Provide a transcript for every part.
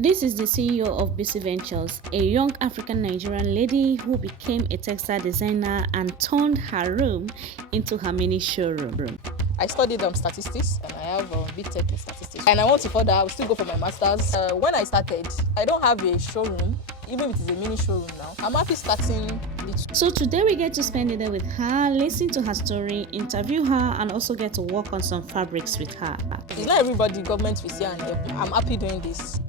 This is the CEO of Bisi Ventures, a young African Nigerian lady who became a textile designer and turned her room into her mini showroom. I studied statistics and I have big tech in statistics. And I want to further, I will still go for my master's. When I started, I don't have a showroom, even if it is a mini showroom now. I'm happy starting little. So today we get to spend a day with her, listen to her story, interview her, and also get to work on some fabrics with her. It's not everybody government will see and help. I'm happy doing this.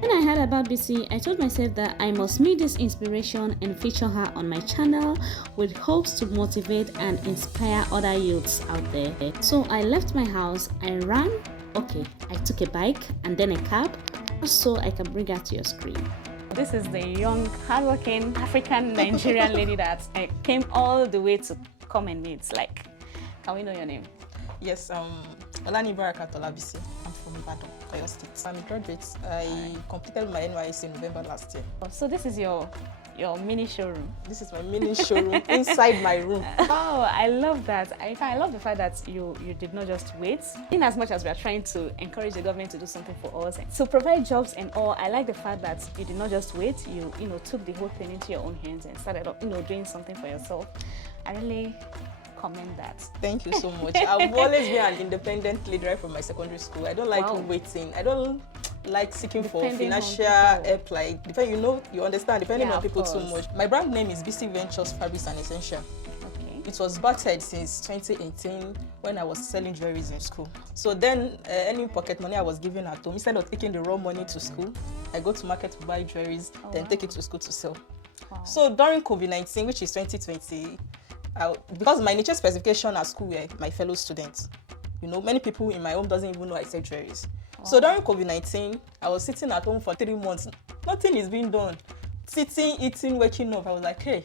When I heard about Bisi, I told myself that I must meet this inspiration and feature her on my channel with hopes to motivate and inspire other youths out there. So I left my house, I ran, I took a bike and then a cab just so I can bring her to your screen. This is the young, hardworking African Nigerian lady that I came all the way to come and meet. Like, can we know your name? Yes, Bisi. I'm from Ibadan, Oyo State. I'm a graduate. I completed my NYSC in November last year. So this is your mini showroom. This is my mini showroom inside my room. Oh, I love that. I love the fact that you did not just wait. In as much as we are trying to encourage the government to do something for us, to provide jobs and all, I like the fact that you did not just wait. You took the whole thing into your own hands and started doing something for yourself. I really commend that. Thank you so much. I've always been an independent leader right from my secondary school. I don't like waiting. I don't like seeking for financial help. Like, you understand, depending on people too much. My brand name is Bisi Ventures Fabrics and Essential. Okay. It was battered since 2018 when I was selling jewelries in school. So then, any pocket money I was giving at home, instead of taking the raw money to school, I go to market to buy jewelries, then take it to school to sell. Wow. So during COVID-19, which is 2020, because my nature specification at school were my fellow students. Many people in my home doesn't even know I sell jewelries. Wow. So during COVID-19, I was sitting at home for 3 months. Nothing is being done. Sitting, eating, waking up. I was like, hey,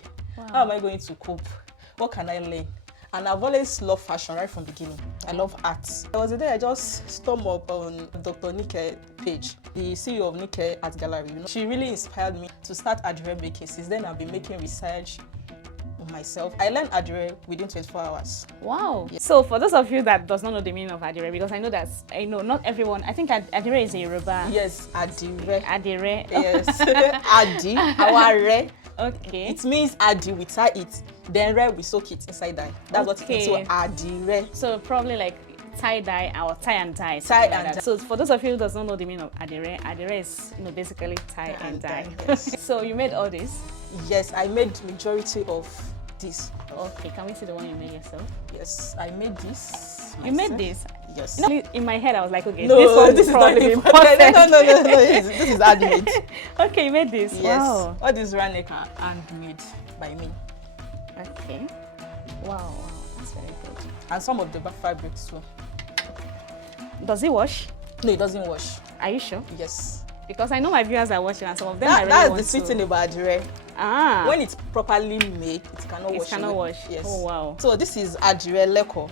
how am I going to cope? What can I learn? And I've always loved fashion right from the beginning. I love art. There was a day I just stumbled up on Dr. Nike page, the CEO of Nike Art Gallery. She really inspired me to start Adire making. Since then, I've been making research myself. I learned Adire within 24 hours. Wow. Yeah. So for those of you that does not know the meaning of Adire, because I know not everyone, I think Adire is a Yoruba. Yes, Adire. Adire. Yes. Adi, Aware. Okay. It means Adi, we tie it, then re, we soak it inside dye. That's what it means. So Adire. So probably like tie-dye or tie and dye. Tie and dye. So for those of you who does not know the meaning of Adire, Adire is basically tie and dye. Yes. So you made all this? Yes, I made majority of this. Okay, can we see the one you made yourself? Yes, I made this myself. You made this? Yes. In my head, I was like, okay, this is probably important. No, this is handmade. Okay, you made this? Yes. Wow. All these ranek are handmade by me. Okay. Wow, that's very good. And some of the fabrics too. Does it wash? No, it doesn't wash. Are you sure? Yes. Because I know my viewers are watching and some of them are really want to. That's the sweet thing about Adire. When it's properly made, it cannot wash. It cannot wash. Yes. Oh, wow. So this is Adire leko.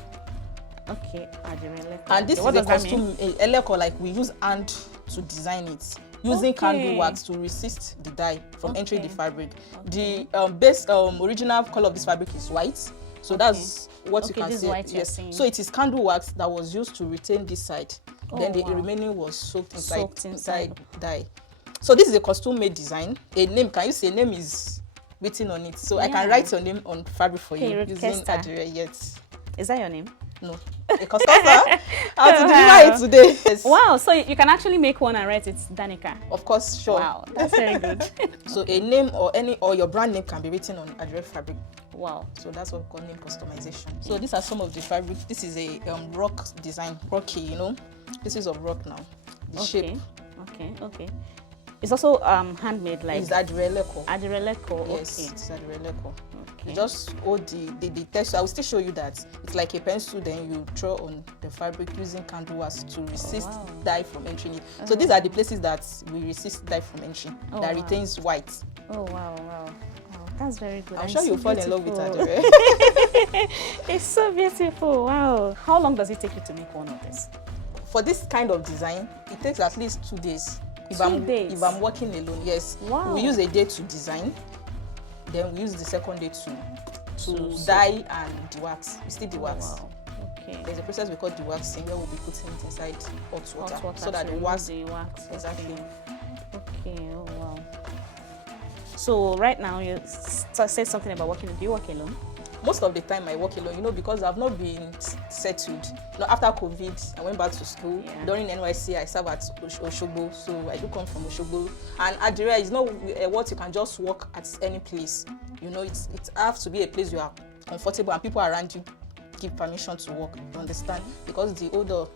Okay, Adire leko. And this is a costume, leko, like we use hand to design it. Using candle wax to resist the dye from entering the fabric. The base original color of this fabric is white. So that's what you can see. Yes. So it is candle wax that was used to retain this side. Then the remaining was soaked inside dye. So this is a custom-made design. A name, can you say name is written on it? So I can write your name on fabric for you using Adire. Yes. Is that your name? No. A customer. How to deliver it today. Yes. Wow. So you can actually make one and write it Danica. Of course, sure. Wow, that's very good. So a name or your brand name can be written on Adire fabric. Wow. So that's what we call name customization. So these are some of the fabrics. This is a rock design, rocky, This is of rock now. The shape. Okay. It's also handmade, like. It's Adire leko. Adire leko. Yes, it's Adire leko. Okay. You just hold the text. I will still show you that it's like a pencil. Then you draw on the fabric using candle wax to resist dye from entering it. So these are the places that we resist dye from entering. That retains white. Oh wow. That's very good. I'm sure you'll fall in love with Adire. It's so beautiful. Wow. How long does it take you to make one of this? For this kind of design, it takes at least 2 days. If I'm working alone, yes. Wow. We use a day to design. Then we use the second day to dye and the wax. We still the wax. Wow. Okay. There's a process we call dewaxing where we'll be putting it inside hot water so that the wax. Exactly. Okay. Oh wow. So right now you said something about working. Do you work alone? Most of the time I work alone, because I've not been settled. After COVID, I went back to school. Yeah. During NYC, I served at Oshogbo, so I do come from Oshogbo. And Adire is not what you can just work at any place. It has to be a place you are comfortable and people around you give permission to work. You understand? Because the odor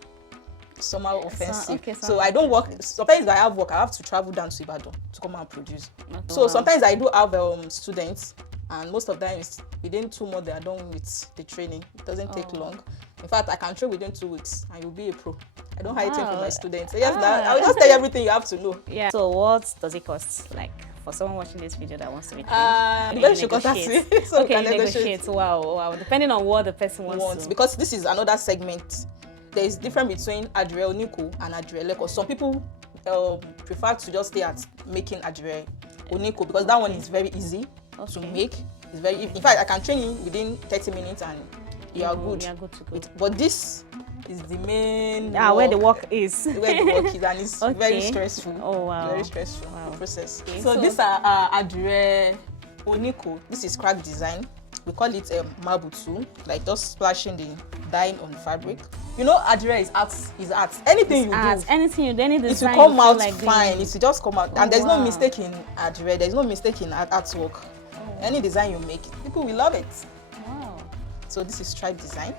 somehow offensive. So I don't work. Sometimes if I have work, I have to travel down to Ibadan to come and produce. So sometimes I do have students. And most of the time, within 2 months, they are done with the training. It doesn't take long. In fact, I can train within 2 weeks, and you'll be a pro. I don't hide anything from my students. So yes, I will just tell you everything you have to know. Yeah. So what does it cost? Like for someone watching this video that wants to be trained? You should contact me. So okay, you negotiate. Wow. Depending on what the person wants to. Because this is another segment. There is difference between Adire Oniko and Adire Leko. Some people prefer to just stay at making Adire Oniko because that one is very easy. To make. It's very. In fact, I can train you within 30 minutes and you are good. You are good to go. But this is the main. Where the work is. Where the work is, and it's very stressful. Oh wow. Very stressful the process. Okay. So these are Adire Oniko. This is crack design. We call it marble too, like just splashing the dye on the fabric. Adire is art. Anything you do, any design, it will come out like fine. It will just come out, and there's no mistake in Adire. There's no mistake in artwork. Any design you make, people will love it. Wow. So this is stripe design.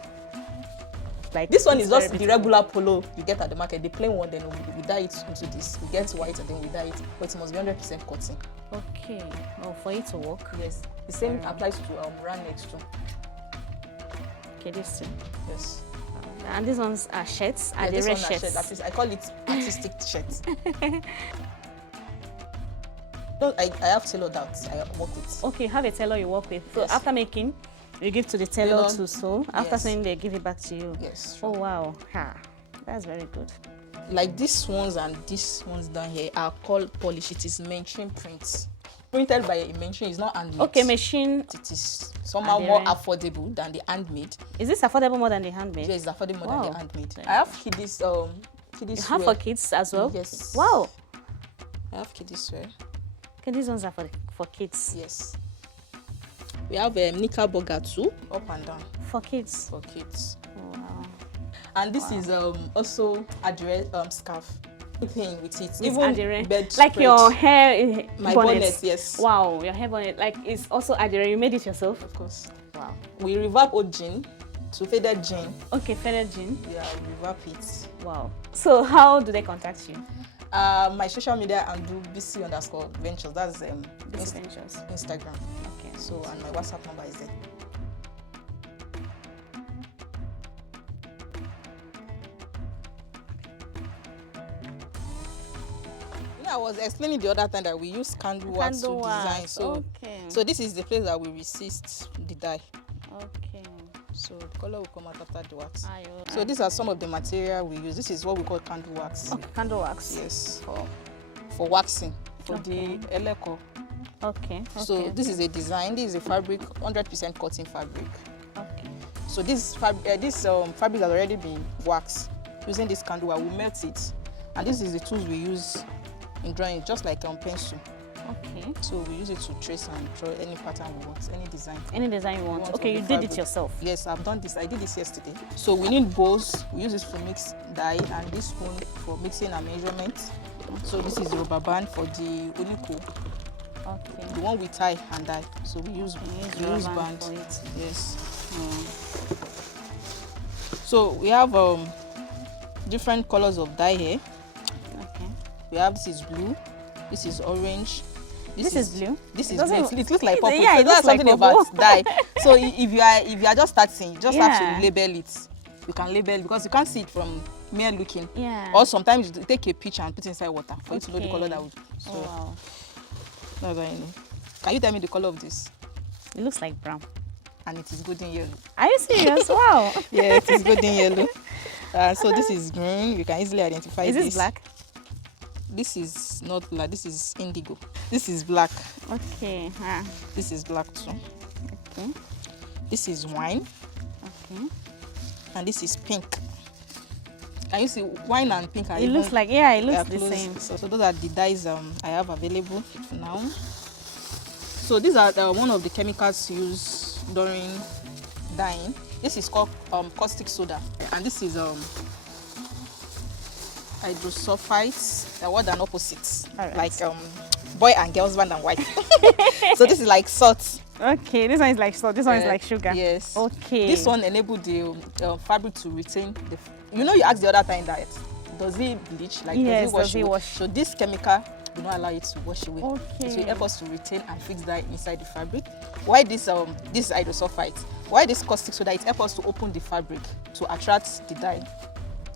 Like this one is just the regular polo you get at the market, the plain one. Then we dye it into this. We get white and then we dye it, but it must be 100% cotton. Okay. For it to work. Yes. The same applies to brand next too. Okay, this too. Yes. And these ones are shirts. Yeah, these ones are shirts. I call it artistic shirts. I have tailor that I work with. Okay, have a tailor you work with. So after making, you give to the tailor to sew. After sewing, they give it back to you. Yes. True. Oh wow, that's very good. Like these ones and these ones down here are called polish. It is machine prints. Printed by a machine. It's not handmade. Okay, machine. It is somehow more affordable than the handmade. Is this affordable more than the handmade? Yes, it's affordable more than the handmade. I have kiddies. You have for kids as well? Yes. Wow. I have kiddies wear. Okay, these ones are for kids. Yes. We have knickerbocker too, up and down. For kids. For kids. Oh, wow. And this is also Adire scarf. Thing with it. Even Adire. Like your hair. My bonnet, yes. Wow, your hair bonnet. Like it's also Adire. You made it yourself? Of course. Wow. We revamp old jean to faded jean. Okay, faded jean. Yeah, we revamp it. Wow. So how do they contact you? My social media and do BC_ventures. That's BC Ventures. Instagram. Okay. So and my WhatsApp number is there. I was explaining the other time that we use candle wax to design. So this is the place that we resist the dye. Okay. So the color will come out after the wax. So these are some of the material we use. This is what we call candle wax. Okay, candle wax. Yes. For waxing. For the eleko. Okay. So this is a design. This is a fabric, 100% cotton fabric. Okay. So this fabric has already been waxed. Using this candle wax, we melt it, and this is the tools we use in drawing, just like pencil. Okay. So we use it to trace and draw any pattern we want, any design. Any design you want. Okay, you did it yourself. Yes, I've done this. I did this yesterday. So we need bowls. We use this to mix dye, and this spoon for mixing and measurement. So this is the rubber band for the oniko. Okay. The one we tie and dye. So we use band. For it. Yes. So we have different colors of dye here. Okay. We have this is blue, this is orange. This is blue. This is blue. It looks like purple. Yeah, so that's something like about dye. So if you are just starting, you just have to label it. You can label because you can't see it from mere looking. Yeah. Or sometimes you take a picture and put inside water for you to know the color that would. So wow. That's what I know. Can you tell me the color of this? It looks like brown. And it is golden yellow. Are you serious? Wow. Yeah, it is golden yellow. So this is green. You can easily identify this. Is this black? This is not black. This is indigo. This is black. Okay. This is black too. Okay. This is wine. Okay. and this is pink. Can you see wine and pink? It looks like, yeah, it looks the same. So those are the dyes I have available for now. So these are one of the chemicals used during dyeing. This is called caustic soda, and this is hydrosulfides. They're what and opposites, right. Like boy and girl's band and white. So this is like salt. Okay, this one is like salt. This one is like sugar. Yes. Okay. This one enabled the fabric to retain the. You know, you asked the other time that does it bleach? Like yes, does it wash? Wash? So this chemical will not allow it to wash away. Okay. So it helps us to retain and fix dye inside the fabric. Why this this hydrosulfide? Why this caustic soda? It helps us to open the fabric to attract the dye.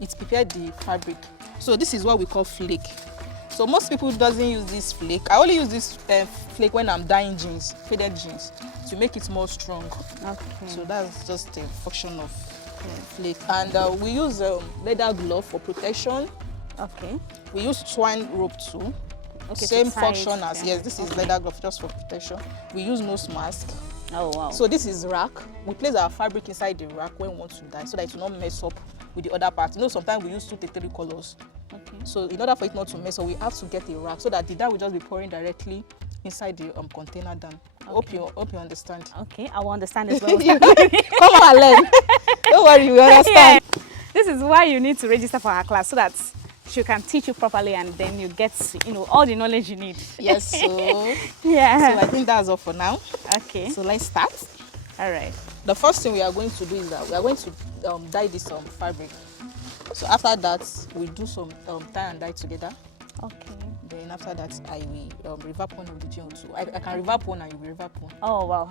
It prepared the fabric. So this is what we call flake. So most people doesn't use this flake. I only use this flake when I'm dyeing jeans, faded jeans, to make it more strong. Okay. So that's just a function of flake. And we use leather glove for protection. Okay. We use twine rope too. Okay. Same function as yes. This is leather glove just for protection. We use nose mask. Oh wow. So this is rack. We place our fabric inside the rack when we want to dye, so that it will not mess up with the other part. You know, sometimes we use 2 to 3 colors. Okay. So in order for it not to mess up, we have to get a rack so that the dye will just be pouring directly inside the container down. Okay. Hope you understand. Okay, I will understand as well. Come on, learn. Don't worry, we understand. Yeah. This is why you need to register for our class, so that she can teach you properly, and then you get, you know, all the knowledge you need. Yes. So yeah. So I think that's all for now. Okay. So let's start. All right. The first thing we are going to do is that we are going to dye this fabric. So after that, we do some tie and dye together. Okay. Then after that, I will revap one of the gel too. I can revap one and you will revap one. Oh wow!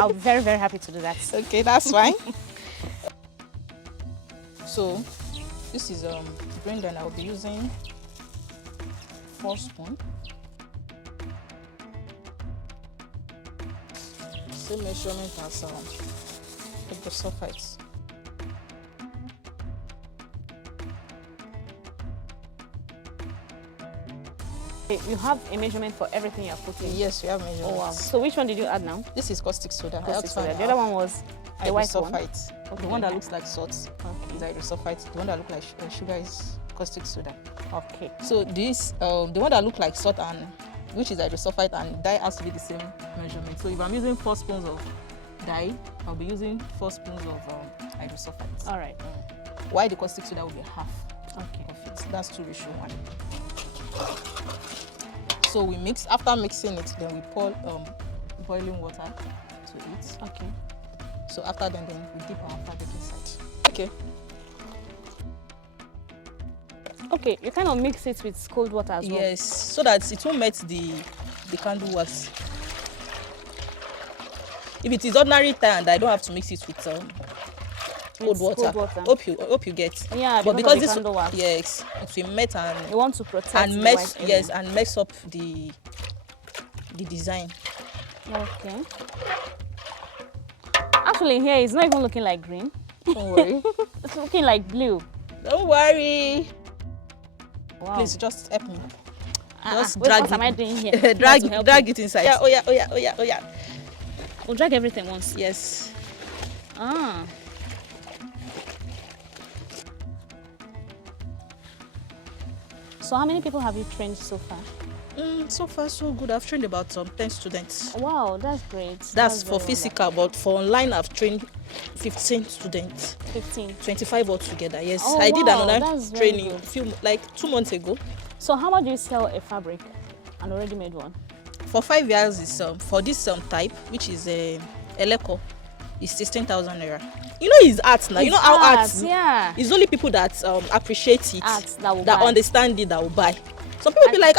I'll be very, very happy to do that. Okay, that's fine. So this is blender, and I'll be using 4 spoons. Same measurement as the sulfites. You have a measurement for everything you're putting? Yes, we have measurements. Oh wow. So which one did you add now? This is caustic soda. Caustic soda. The other one was the white one? Sulfite. Okay. The one that looks like salt is hydrosulfite. The one that looks like sugar is caustic soda. Okay. So this, the one that looks like salt and which is hydrosulfite and dye has to be the same measurement. So if I'm using 4 spoons of dye, I'll be using 4 spoons of hydrosulfite. All right. Why the caustic soda will be half of it. That's 2:1. So we mix. After mixing it, then we pour boiling water to it. Okay. So after then we dip our fabric inside. Okay. Okay, you kind of mix it with cold water as well. Yes, so that it won't melt the candle wax. If it is ordinary tie and I don't have to mix it with cold water. Hope you get. Yeah, but because this wax. Yes, it will melt and you want to protect and mess and mess up the design. Okay. Actually, here it's not even looking like green. Don't worry. It's looking like blue. Don't worry. Wow. Please just help me. Just drag it. What am I doing here? drag it inside. Yeah. Oh yeah. We'll drag everything once. Yes. So how many people have you trained so far? So far, so good. I've trained about 10 students. Wow, that's great. That's for physical, but for online, I've trained 15 students. 25 altogether, yes. Oh, I did another training like 2 months ago. So how much do you sell a fabric, an already made one? For 5 years, is for this type, which is eleko, is 16,000 naira. You know, it's art now. You know how art. Yeah. It's only people that appreciate it, that understand it, that will buy. Some people be like,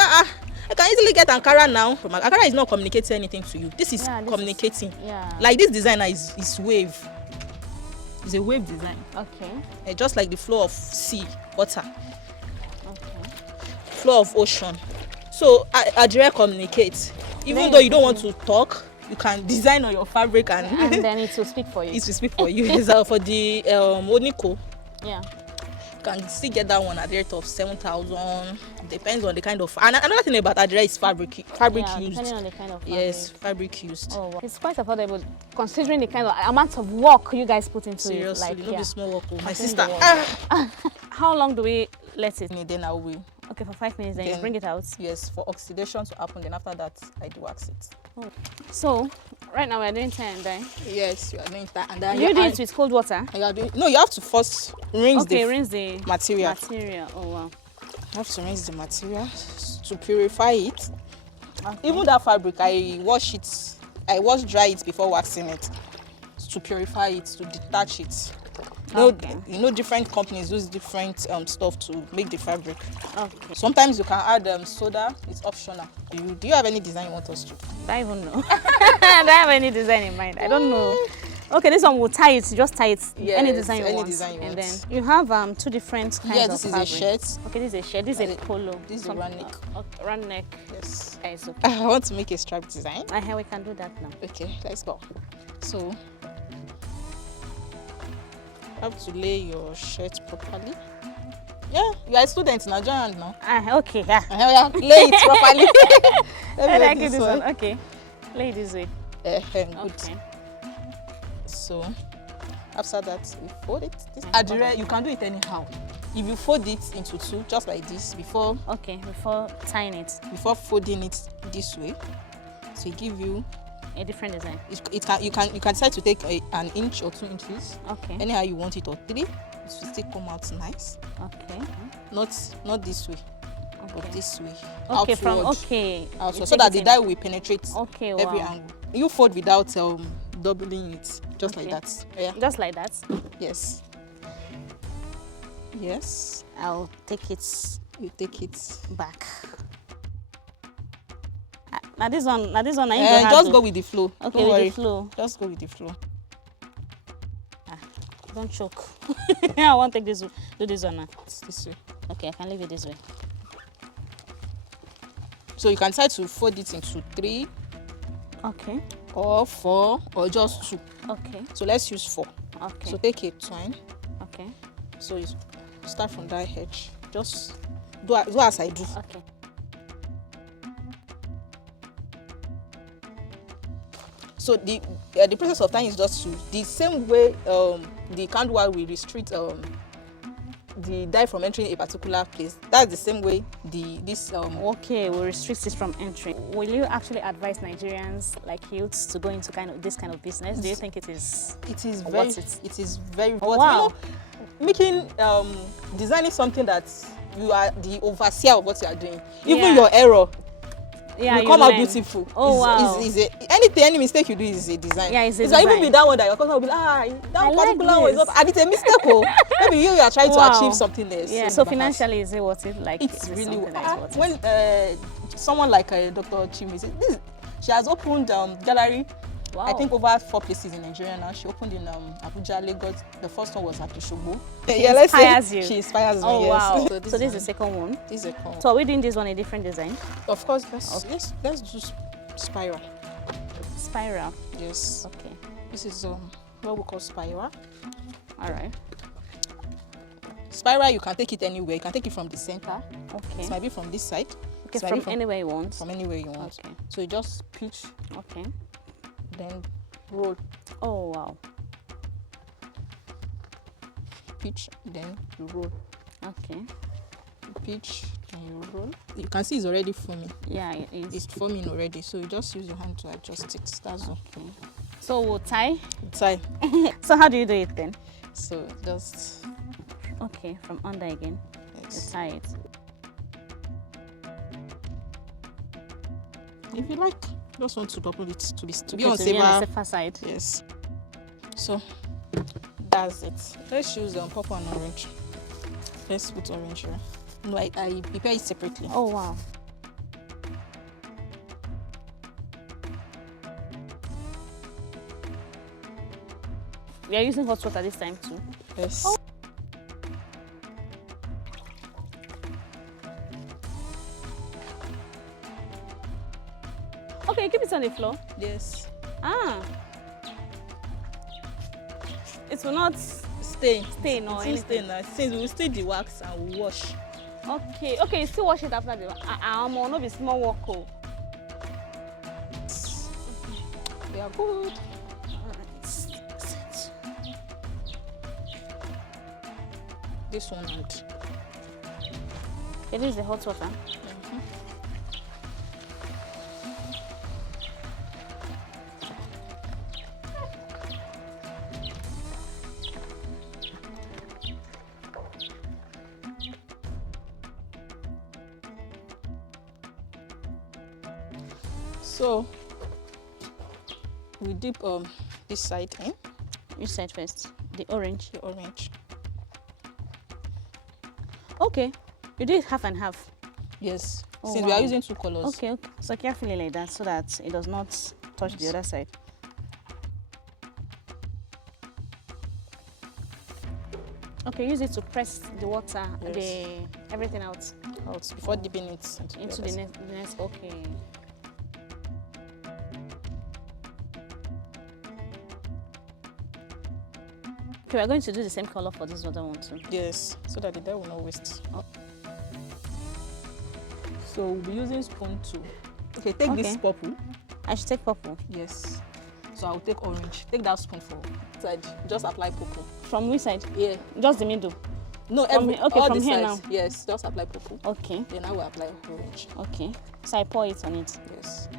I can easily get Akure now. Akure is not communicating anything to you. This is communicating. Like this designer is wave. It's a wave design. Okay. Just like the flow of sea, water. Okay. Flow of ocean. So Adire communicates. Even though you don't want to talk, you can design on your fabric and then it will speak for you. It will speak for you. It's for the oniko. Yeah. You can still get that one at the rate of 7,000. Depends on the kind of. And another thing about Adire is fabric used. Depending on the kind of fabric. Yes, fabric used. Oh, wow. It's quite affordable considering the kind of amount of work you guys put into Seriously, it. Like, not be small work. My sister. How long do we let it? Then I will. Okay, for 5 minutes, then you bring it out. Yes, for oxidation to happen. Then after that, I do wax it. Oh. So, right now we're doing tie and dye. Yes, you are doing that, and then you do it with cold water. You are doing. No, you have to first rinse rinse the material. Oh wow. You have to rinse the material to purify it. Okay. Even that fabric, I wash dry it before waxing it to purify it, to detach it. You know, different companies use different stuff to make the fabric. Okay. Sometimes you can add soda. It's optional. Do you have any design you want us to? I don't even know. I don't have any design in mind. I don't know. Okay, this one will tie it. Just tie it. Yes, any design you want. And then you have 2 different kinds of this is fabric. a shirt. Okay, this is a shirt. This is a polo. This is a round neck. Round neck. Yes. Okay. I want to make a strap design. We can do that now. Okay, let's go. So, you have to lay your shirt properly. Yeah, you are a student in Nigerian now. Okay, yeah. Lay it properly. Let me like this one. Okay, lay it this way. Good. Okay. So, after that, we fold it. Adire, you can do it anyhow. If you fold it into 2, just like this, before tying it. Before folding it this way, so it give you a different design. You can decide to take an inch or 2 inches. Okay. Anyhow you want it, or 3. It will still come out nice. Okay. Not this way, but this way. Okay, outward, so that the dye will penetrate every angle. You fold without doubling it, just like that. Yeah. Just like that. Yes. Yes. I'll take it. You take it back. Now this one. Just go with the flow. Okay, with the flow. Just go with the flow. Don't choke. I won't take this. Do this one now. It's this way. Okay, I can leave it this way. So you can try to fold it into 3. Okay. Or 4, or just 2. Okay. So let's use 4. Okay. So take a twine. Okay. So you start from that edge. Just do as I do. Okay. So the process of tying is just the same way the candle wire will restrict the dye from entering a particular place. That's the same way okay, will restrict it from entering. Will you actually advise Nigerians like youths to go into this kind of business? Do you think it is very wow. You know, making designing something that you are the overseer of what you are doing. Even your error will come out beautiful. Oh wow. Any mistake you do is a design. Yeah, it's a design. Even be that one that your customer will be that particular one is not, and it's a mistake. Maybe you are trying to achieve something else. Yeah. So financially, is it worth it? Like it's really when someone like Dr. Chimi said she has opened gallery. Wow. I think over 4 places in Nigeria now. She opened in Abuja, Lagos. The first one was at Osogbo. She inspires me. Oh wow! Yes. So this is the second one. This is the second one. So are we doing this one a different design? Of course. Let's do spiral. Spiral. Yes. Okay. This is what we call spiral. All right. Spiral, you can take it anywhere. You can take it from the center. Okay. It might be from this side. Okay, from anywhere you want. From anywhere you want. Okay. So you just pitch. Okay. Then roll. Oh wow. Pitch, then you roll. Okay. Pitch, then you roll. You can see it's already foaming. Yeah, it is. It's foaming already, so you just use your hand to adjust it. That's all. Okay. So we'll tie. Tie. So how do you do it then? So just. Okay, from under again. Yes. You tie it. If you like. Just want to double it to be on safer side. Yes. So that's it. Let's use purple and orange. Let's put orange here. No, I prepare it separately. Oh wow. We are using hot water this time too. Yes. Oh. Okay, keep it on the floor. Yes. It will not stay. Stain or anything? Since we will still the wax and we wash. Okay, you still wash it after the no be small work. Oh. They are good. This one and it is the hot water. So we dip this side in. Which side first? The orange. The orange. Okay, you did half and half. Yes. Oh, Since wow. we are using 2 colors. Okay. So carefully like that so that it does not touch the other side. Okay, use it to press the water, everything out before dipping it into the next. Okay. Okay, we're going to do the same color for this other one too. Yes, so that the dye will not waste. Oh. So we'll be using spoon 2. Okay, take this purple. I should take purple? Yes. So I'll take orange. Take that spoon for side. Just apply purple. From which side? Yeah. Just the middle? No, from here sides. now? Yes, just apply purple. Okay. Then I will apply orange. Okay. So I pour it on it? Yes.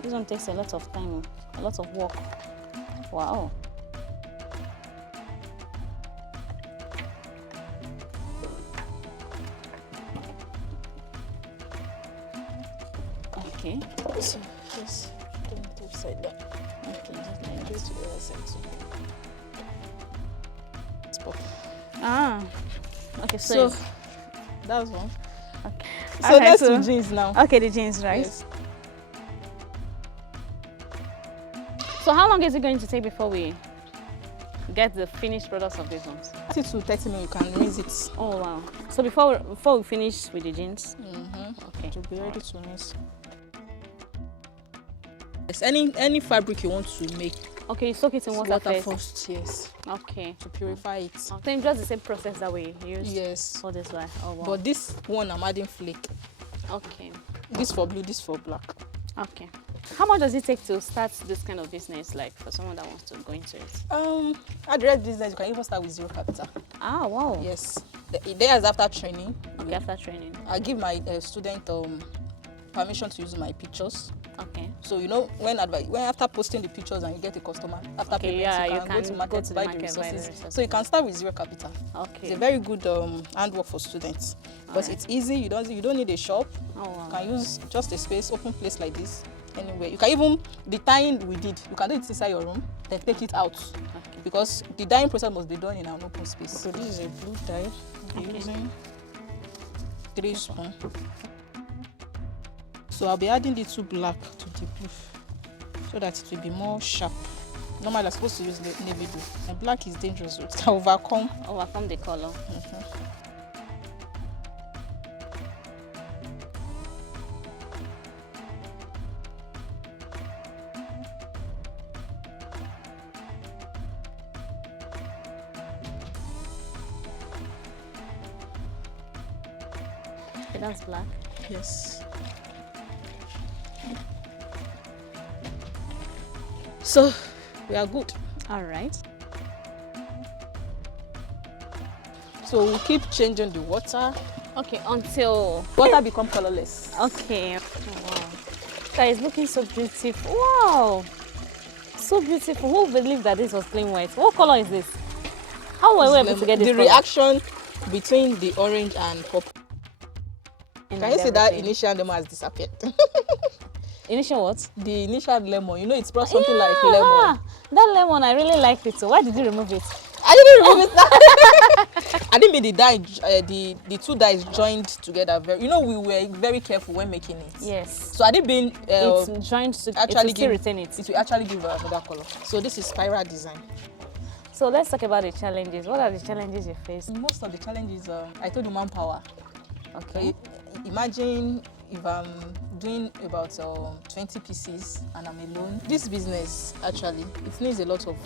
This one takes a lot of time, a lot of work. Wow. Okay. So just turn it upside down. Okay, just like Do it to the other side too. It's purple. Ah. Okay, So that's one. Okay. So Okay, that's the jeans now. Okay, the jeans, right? Yes. So how long is it going to take before we get the finished products of these ones? 30 to 30 minutes, you can rinse it. Oh wow. So before we finish with the jeans? Okay. To be ready to rinse. Yes, any fabric you want to make. Okay, you soak it in water first. Yes. Okay. To purify it. Okay. So just the same process that we used. Yes. For this one. Oh wow. But this one I'm adding flake. Okay. This for blue, this for black. Okay. How much does it take to start this kind of business, like for someone that wants to go into it? Adire business, you can even start with 0 capital. Ah, wow. Yes. There is after training. Okay, after training. I give my student permission to use my pictures. Okay. So you know when after posting the pictures and you get a customer, after payment you can go to market to buy the resources. So you can start with 0 capital. Okay. It's a very good handwork for students. But it's easy. You don't need a shop. Oh, wow. You can use just a space, open place like this. Anywhere. You can even, the dyeing we did, you can do it inside your room, then take it out. Okay. Because the dyeing process must be done in an open space. So this is a blue dye. Okay. Using 3 spoons. So I'll be adding the 2 black to the blue so that it will be more sharp. Normally I'm supposed to use the navy blue. And black is dangerous, it can overcome the color. Okay, that's black. Yes. So we are good. All right. So we'll keep changing the water. Okay, until water become colorless. Okay. Oh, wow. That is looking so beautiful. Wow. So beautiful. Who would believe that this was plain white? What color is this? How were we able to get this The color? reaction between the orange and purple. Can you see that initial lemon has disappeared? Initial what? The initial lemon. You know, it's brought something like lemon. That lemon, I really liked it. So why did you remove it? I didn't remove it. I didn't mean the dye. The 2 dyes joined together. We were very careful when making it. Yes. So I didn't mean it's joined to actually retain it. It will actually give another color. So this is spiral design. So let's talk about the challenges. What are the challenges you face? Most of the challenges, I told you, manpower. Okay. Imagine if I'm doing about 20 pieces and I'm alone. This business, actually, it needs a lot of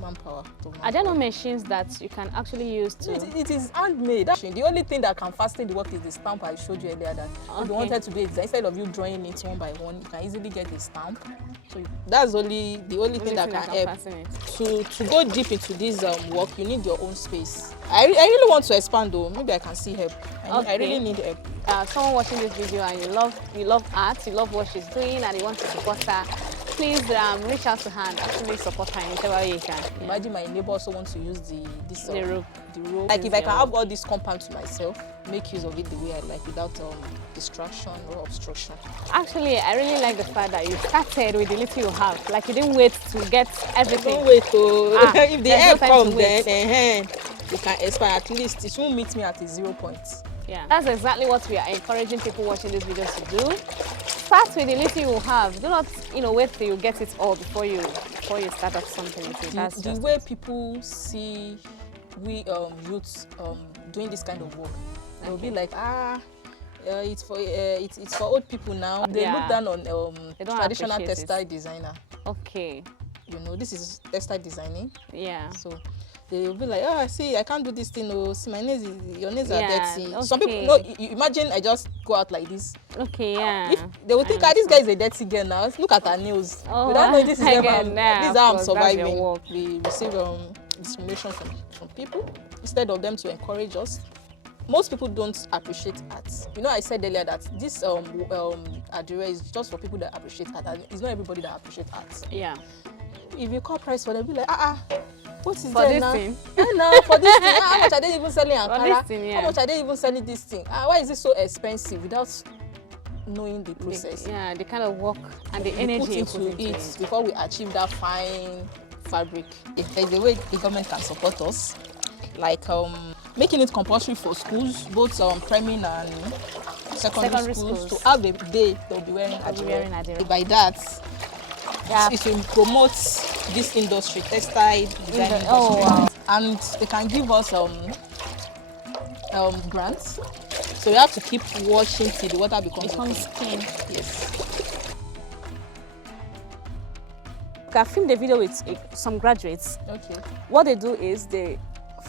manpower. Are there no machines that you can actually use to... It is handmade. The only thing that can fasten the work is the stamp I showed you earlier. That if you wanted to do it, instead of you drawing it one by one, you can easily get a stamp. So that's the only thing that can help. To go deep into this work, you need your own space. I really want to expand though. Maybe I can see help. I really need help. Someone watching this video and you love art, you love what she's doing, and you want to support her, please reach out to her and actually support her in whatever way you can. Yeah. Imagine my neighbor also wants to use the rope. Like if I can have all this compound to myself, make use of it the way I like without distraction or obstruction. Actually, I really like the fact that you started with the little you have. Like you didn't wait to get everything. Don't wait if the help comes then you can expand. At least it won't meet me at a 0 point. Yeah, that's exactly what we are encouraging people watching this video to do. Start with the little you have. Do not, wait till you get it all before you start up something. The way people see we youths doing this kind of work, they'll be like, it's for old people now. They look down on traditional textile designer. Okay. This is textile designing. Yeah. So they'll be like, I can't do this thing. Oh, see, your nails are dirty. Okay. Some people, you imagine I just go out like this. Okay, yeah. They will think, this guy is a dirty girl now. Look at her nails. Oh, without knowing this is how I'm surviving. We receive discrimination from people instead of them to encourage us. Most people don't appreciate art. I said earlier that this Adire is just for people that appreciate art. It's not everybody that appreciates art. Yeah. If you call price for them, be like, what is for there this now? thing? For this thing. How much are they even selling Akure? How much are they even selling this thing? Why is it so expensive without knowing the process? The kind of work and the energy put into it before we achieve that fine fabric. If there's a way the government can support us, like making it compulsory for schools, both primary and secondary schools, to have the day they'll be wearing Adire. By that, it will promote this industry, textile design industry. Wow. And they can give us grants. So we have to keep washing till the water becomes clean. Yes. I filmed a video with some graduates. Okay. What they do is they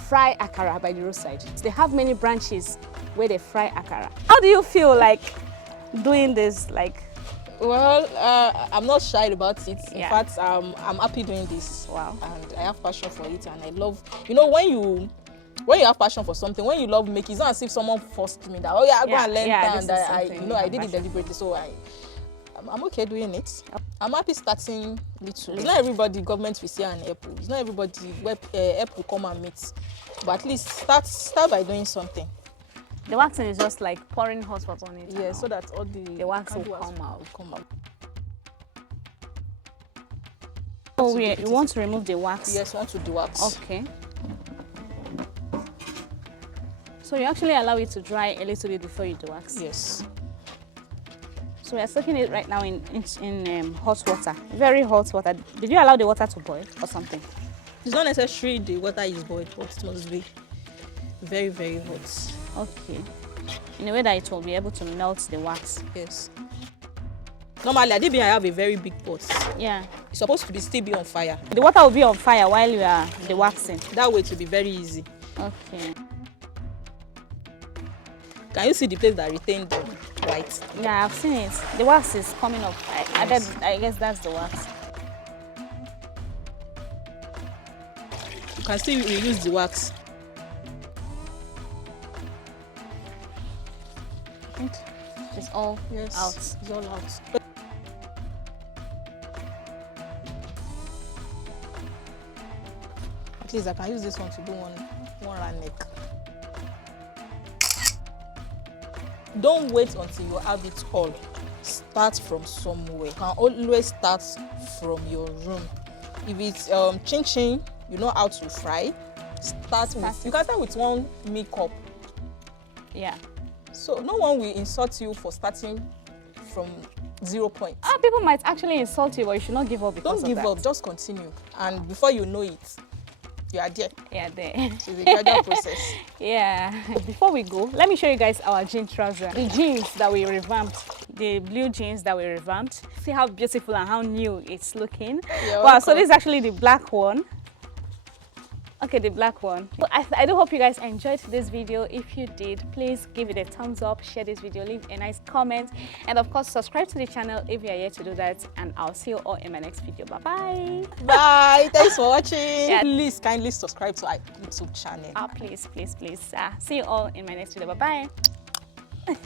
fry akara by the roadside. They have many branches where they fry akara. How do you feel like doing this? Well, I'm not shy about it. In fact, I'm happy doing this. Wow. And I have passion for it, and I love, when you have passion for something, when you love making, it's not as if someone forced me that, go and learn that, and I did it deliberately, so I'm okay doing it. I'm happy starting little. It's not everybody government will see an apple. It's not everybody where apple come and meet. But at least start by doing something. The waxing is just like pouring hot water on it. Yeah, so that all the wax will come out. So we want to remove the wax? Yes, we want to do wax. Okay. So you actually allow it to dry a little bit before you do wax? Yes. So we are soaking it right now in hot water, very hot water. Did you allow the water to boil or something? It's not necessary the water is boiled, but it must be very, very hot. Okay. In a way that it will be able to melt the wax. Yes. Normally, I have a very big pot. Yeah. It's supposed to still be on fire. The water will be on fire while you are waxing. That way it will be very easy. Okay. Can you see the place that retained the white? Yeah, I've seen it. The wax is coming up. I guess that's the wax. You can still reuse the wax. I think it's all out. It's all out. At least I can use this one to do one round neck. Don't wait until you have it all. Start from somewhere. You can always start from your room. If it's chin-chin, you know how to fry. You can start with 1 milk cup. Yeah. So no one will insult you for starting from 0 point. People might actually insult you, but you should not give up because of that. Don't give up, just continue. And before you know it, You are there. Yeah, there. It's a gradual process. Yeah. Before we go, let me show you guys our jean trouser. The jeans that we revamped. The blue jeans that we revamped. See how beautiful and how new it's looking. Wow, so this is actually the black one. Okay, the black one. Well, I do hope you guys enjoyed this video. If you did, please give it a thumbs up, share this video, leave a nice comment, and of course subscribe to the channel if you are here to do that. And I'll see you all in my next video. Bye bye. Bye. Thanks for watching. Yeah. Please kindly subscribe to our YouTube channel. Please. See you all in my next video. Bye bye.